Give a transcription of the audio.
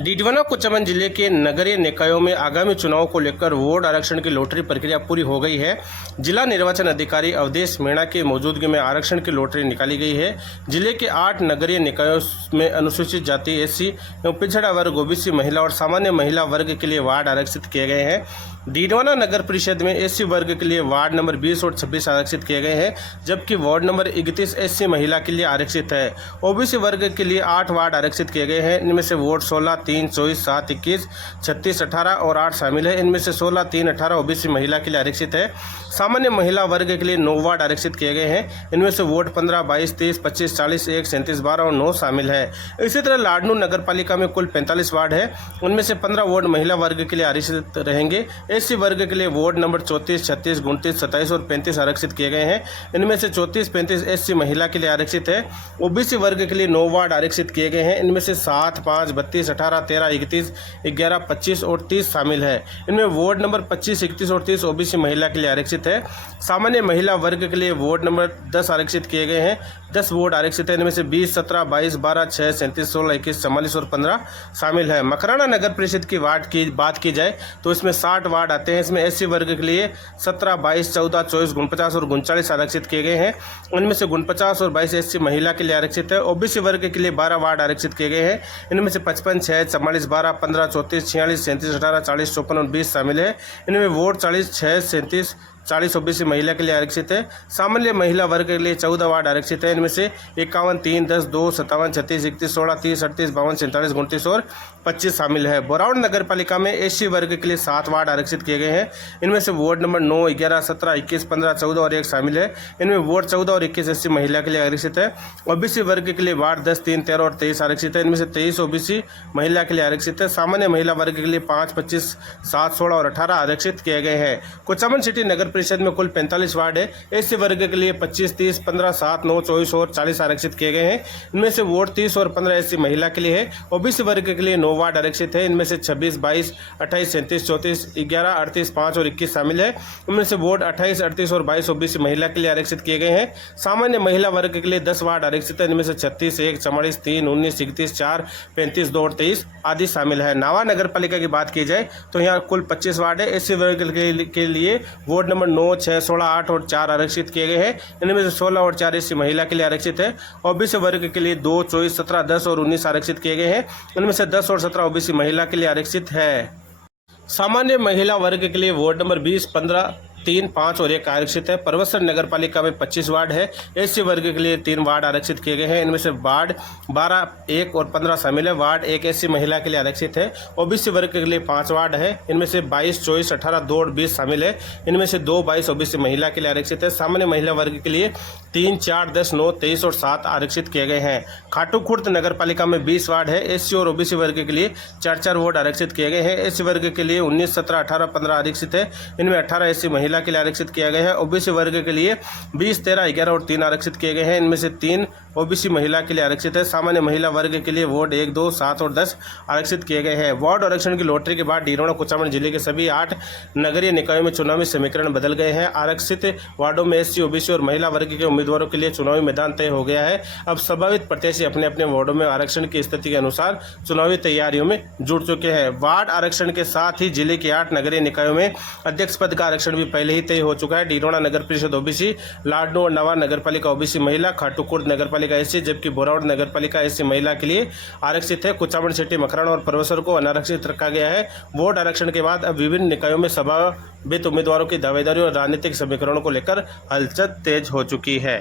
डीडवाना कुचामन जिले के नगरीय निकायों में आगामी चुनाव को लेकर वोट आरक्षण की लॉटरी प्रक्रिया पूरी हो गई है। जिला निर्वाचन अधिकारी अवधेश मीणा की मौजूदगी में आरक्षण की लॉटरी निकाली गई है। जिले के 8 नगरीय निकायों में अनुसूचित जाति, एससी एवं पिछड़ा वर्ग, ओबीसी, महिला और सामान्य महिला वर्ग के लिए वार्ड आरक्षित किए गए हैं। डीडवाना नगर परिषद में एससी वर्ग के लिए वार्ड नंबर 20 और 26 आरक्षित किए गए हैं, जबकि वार्ड नंबर 31 एससी महिला के लिए आरक्षित है। ओबीसी वर्ग के लिए 8 वार्ड आरक्षित किए गए हैं। इनमें से वोट 16, 3, 24, 7, 21, 36, 18 और 8 शामिल है। इनमें से 16, 3, 18 ओबीसी महिला के लिए आरक्षित है। सामान्य महिला वर्ग के लिए 9 वार्ड आरक्षित किए गए हैं। इनमें से वोट 15, 22, 23, 25, 40, 1, 37, 12 और 9 शामिल है। इसी तरह लाडनू नगर पालिका में कुल 45 वार्ड है। उनमें से 15 वार्ड महिला वर्ग के लिए आरक्षित रहेंगे। एससी वर्ग के लिए वार्ड नंबर 34, 36, 29, 27 और 35 आरक्षित किए गए हैं। इनमें से 34, 35 एससी महिला के लिए आरक्षित है। ओबीसी वर्ग के लिए 9 वार्ड आरक्षित किए गए हैं। इनमें से 7, 5, 32, 18, 13, 31, 11, 25 और 30 शामिल है। इनमें वार्ड नंबर 25, 31 और 30 ओबीसी महिला के लिए आरक्षित है। सामान्य महिला वर्ग के लिए वार्ड नंबर 10 आरक्षित किए गए हैं। 10 वार्ड आरक्षित है। इनमें से 20, 17, 22, 12, 6, 37, 16, 21, 44 और 15 शामिल है। मकराना नगर परिषद की वार्ड की बात की जाए तो इसमें 60 वार्ड आते हैं। इसमें एससी वर्ग के लिए 17, 22, 14, 24, 49 और 39 आरक्षित किए गए हैं। उनमें से 49 और 22 एससी महिला के लिए आरक्षित है। ओबीसी वर्ग के लिए 12 वार्ड आरक्षित किए गए हैं। इनमें से 55, 6, 44, 12, 15, 34, 46, 37, 18, 40, 54 और 20 शामिल है। इनमें वोट 40, 6, 37, 40 ओबीसी महिला के लिए आरक्षित है। सामान्य महिला वर्ग के लिए 14 वार्ड आरक्षित है। इनमें से 51, 3, 10, 2, 57, 36, 31, 16, 30, 38, 52, 47, 29 और 25 शामिल है। बोरावड़ नगर पालिका में एससी वर्ग के लिए 7 वार्ड आरक्षित किए गए हैं। इनमें से वार्ड नंबर 9, 11, 17, 21, 15, 14 और 1 शामिल है। इनमें वार्ड 14 और 21 एससी महिला के लिए आरक्षित है। ओबीसी वर्ग के लिए वार्ड 10, 3, 13 और 23 आरक्षित है। इनमें से 23 ओबीसी महिला के लिए आरक्षित है। सामान्य महिला वर्ग के लिए 5, 25, 7, 16 और 18 आरक्षित किए गए हैं। कुचामन सिटी नगर परिषद में कुल 45 वार्ड है। एससी वर्ग के लिए 25, 30, 15, 7, 9, 24 और 40 आरक्षित किए गए हैं। इनमें से वोट 30 और 15 एससी महिला के लिए है। ओबीसी वर्ग के लिए 9 वार्ड आरक्षित है। इनमें से 26, 22, 28, 37, 34, 11, 38, 5 और 21 शामिल है। इनमें से वोट 28, 38 और 22 ओबीसी महिला के लिए आरक्षित किए गए हैं। सामान्य महिला वर्ग के लिए 10 वार्ड आरक्षित है। इनमें से 36, 1, 44, 3, 19, 31, 4, 35, 2 और 23 आदि शामिल है। नावा नगर पालिका की बात की जाए तो यहाँ कुल 25 वार्ड है। एससी वर्ग के लिए वार्ड नंबर 9, 6, 16, 8 और 4 आरक्षित किए गए हैं। इनमें से 16 और 4 एससी महिला के लिए आरक्षित है। ओबीसी वर्ग के लिए 2, 24, 17, 10 और 19 आरक्षित किए गए हैं। इनमें से 10 और 17 ओबीसी महिला के लिए आरक्षित है। सामान्य महिला वर्ग के लिए वार्ड नंबर 20, 15, 3, 5 और 1 आरक्षित है। परवसर नगर पालिका में 25 वार्ड है। एससी वर्ग के लिए 3 वार्ड आरक्षित किए गए हैं। इनमें से वार्ड 12, 1 और 15 शामिल है। वार्ड 1 एससी महिला के लिए आरक्षित है। ओबीसी वर्ग के लिए 5 वार्ड है। इनमें से 22, 24, 18, 2 और 20 शामिल है। इनमें से 2, 22 ओबीसी महिला के लिए आरक्षित है। सामान्य महिला वर्ग के लिए 3, 4, 10, 9, 23 और 7 आरक्षित किए गए हैं। खाटूखुर्द नगर पालिका में 20 वार्ड है। एससी और ओबीसी वर्ग के लिए 4 वार्ड आरक्षित किए गए हैं। एससी वर्ग के लिए 19, 17, 18, 15 आरक्षित है। इनमें 18 एससी महिला के लिए आरक्षित किया गया है। ओबीसी वर्ग के लिए 20, 13, 11 और 3 आरक्षित किए गए हैं। इनमें से 3 ओबीसी महिला के लिए आरक्षित है। सामान्य महिला वर्ग के लिए वार्ड 1, 2, 7 और 10 आरक्षित किए गए हैं। वार्ड आरक्षण की लॉटरी के बाद डीडवाना कुचामन जिले के सभी 8 नगरीय निकायों में चुनावी समीकरण बदल गए हैं। आरक्षित वार्डों में एससी, ओबीसी और महिला वर्ग के उम्मीदवारों के लिए चुनावी मैदान तय हो गया है। अब संभावित प्रत्याशी अपने अपने वार्डों में आरक्षण की स्थिति के अनुसार चुनावी तैयारियों में जुट चुके हैं। वार्ड आरक्षण के साथ ही जिले के 8 नगरीय निकायों में अध्यक्ष पद का आरक्षण भी पहले ही तय हो चुका है। डीडवाना नगर परिषद ओबीसी, लाडनू और नवा नगर पालिका ओबीसी महिला, खाटूखुर्द नगर पालिका एससी, जबकि बोरावड़ नगर पालिका एससी महिला के लिए आरक्षित है। कुचामन सिटी, मकराना और परवसर को अनारक्षित रखा गया है। वोट आरक्षण के बाद अब विभिन्न निकायों में संभावित उम्मीदवारों की दावेदारी और राजनीतिक समीकरणों को लेकर हलचल तेज हो चुकी है।